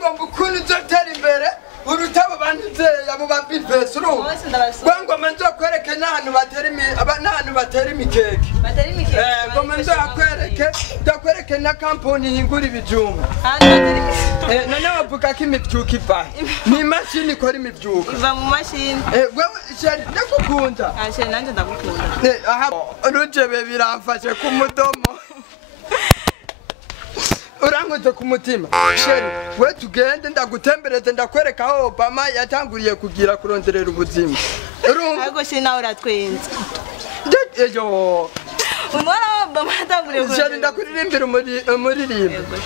ngo mukunu zotera imbere urutabo banze abo babifese urumva ngo manzo kwereke n'ahantu batera imikeke ngo manzo akwereke na kampani hingura ibijumba none wavuga ko imibyuka iva ni imashini ikora imibyuka iva mu mashini wewe sheri ndagukunda sheri nanjye ndagukunda rujebe biramfashe ku mudomo urankoze ku mutima sheri we tugende ndagutembereze ndakwereka aho Obama yatanguriye kugira kuronderera ubuzima ariko sheri nawe uratwenze ejo unwara Obama yatanguriye kuronderera sheri ndakuririmbira umuririmbo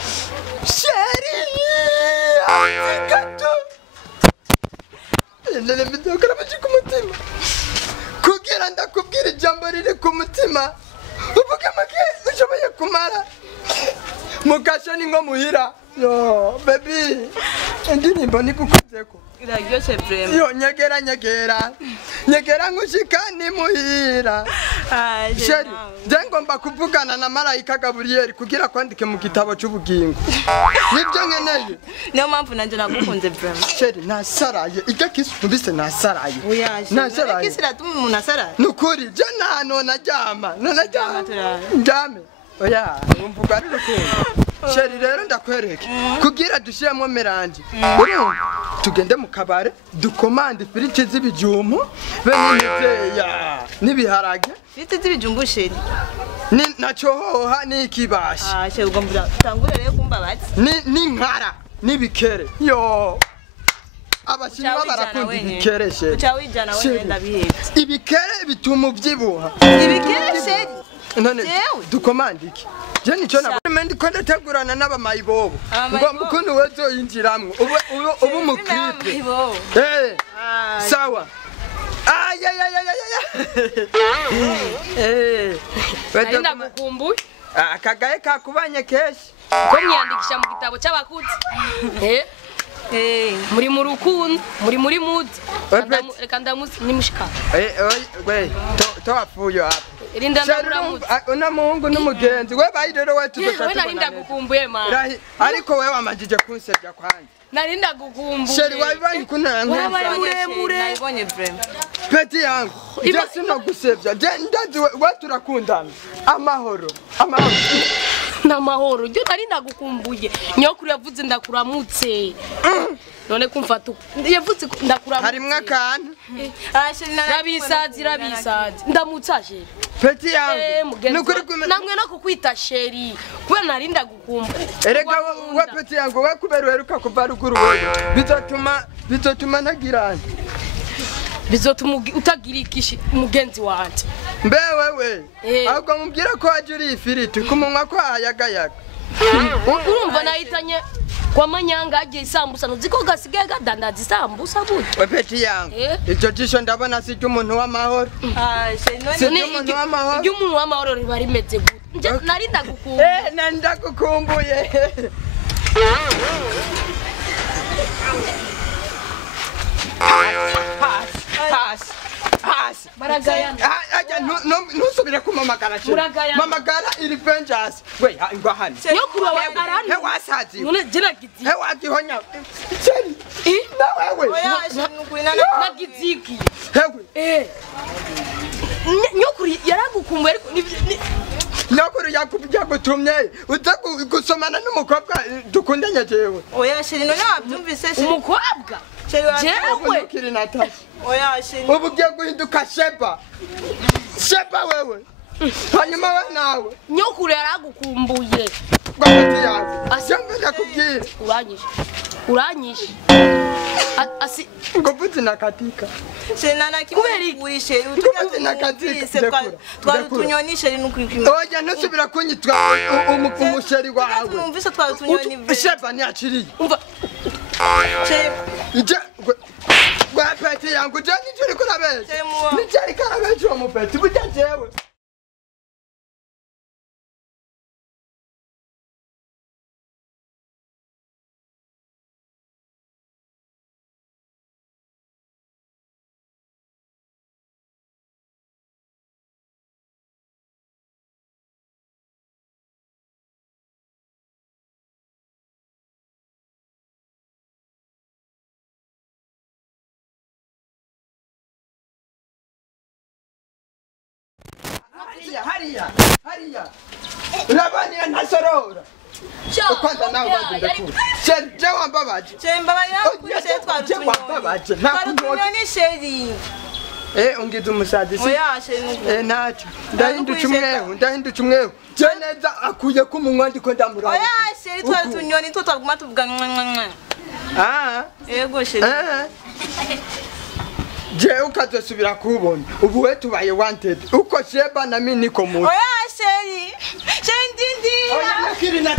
sheri gato nene bidokara baje ku mutima kugira ndakubwira ijambo riri ku mutima uvuga make ushoboye kumara mukasha ni ngo muhira yo baby indirimbo nikukozeko iraryoshe vraiment yo nyegera ngushika ni muhira sheri ngomba kuvugana na Marayika Gabriel kugira kwandike mu gitabo cy'ubugingo nibyo nkeneye niyo mpamvu nanjye nagukunze vraiment sheri nasaraye ijya kisubise nasaraye nasaraye kisira tumi umuntu asaraye nukuri je nano najyama njame oya umvuga ari rukundo sheri rero ndakwereke kugira dushiremo meranje tugende mu kabare dukomande ifiriti z'ibijumbu beniteya nibiharage ifiriti z'ibijumbu sheri ni nacohoha nikibashi sheri ugomba tangure rero kumbabaza ni nkara nibikere yo abashinwa barakunda ibikere sheri ucawijana wewe ndabihetse ibikere bituma ubyibuha ibikere sheri none dukomande iki je nico nabendi ko ndategurana n'abamayibobo ngo mukuntu wezo yinjiramwe ubu mu clip sawa Narinda gukumbuye akagaye kakubanye keshi ko mwiyandikisha mu gitabo cy'abakuzi muri mu rukundo muri mood reka ndamuzi nimushika we towafuyo hapa irinda ndamuramutse una muhungu n'umugenzi we bayirero we tudashaka we narinda gukumbuye man ariko we wamajije kunsebya kwanje narinda gukumbuye sheri wabaye kunanka muremure nabonye vraiment peti yangu je sinagusebya je ndazi we turakundana amahoro n'amahoro je narinda gukumbuye nyokuru yavuze ndakuramutse none kumfata yavuze ndakuramutse harimwe akantu rabisazi ndamutsa sheri peti yangu nukuri namwe no kukwita sheri kubera narinda gukumbuye erega we peti yangu we kubera uheruka kuva ruguru bitotuma nagirana bizotuma utagira ikishi mugenzi wanje mbe wewe ahubwo mubwira ko waje uri ifiriti kumunwa ko hayagayaga urumva nahitanye kwa manyanga agiye isambusa nuziko gasigaye gadandaza isambusa gute wepeti yangu icyo jisho ndabona si ry'umuntu w'amahoro ry'umuntu w'amahoro riba rimeze gute narinda gukumbuye ndagukumbuye hasi baragayana ntusubire kumamagara mamagara iri vengeance we ingwa hano nyokuru wawe arani he wasazi none je nagizi he wagihonya cheri na wewe nagiziki hewe nyokuru yaragukumbuye ariko nyokuru yagutumye gusomana n'umukobwa dukundanye jewe oya sheri none wabyumvise sheri umukobwa jewe kiri Natasha oya sheri ubu giye guhinduka sheba wewe hanyuma we nawe nyokuru yaragukumbuye gwamati yawe asembe ndakubwira uranyishe asi ngovuze nakatika sheri nana kiwishe ngovuze nakatika twarutunyoni sheri n'ukwikima oya ntusubira kunyitwa umusheri wawe tumumvise twarutunyoni sheba ntiyaciriye umva ije gwapeti yangu je nijuri kurabesha nijari karabesha uwo mupeti burya jewe hariya urabona ntasorora kwanza nawe bagenda ku je wambabaje Mbabarira kurishe wambabaje twarutunyoni sheri ungize umusazi si oya sheri ntacyo ndahinduca umweho je neza akuye ko umunwa ndiko ndamuraba oya sheri twarutunyoni twaguma tuvuga yego sheri je ukazosubira kubona ubu we tubaye wanted uko sheba na mimi niko mu oya sheri ndindi oya nakiri na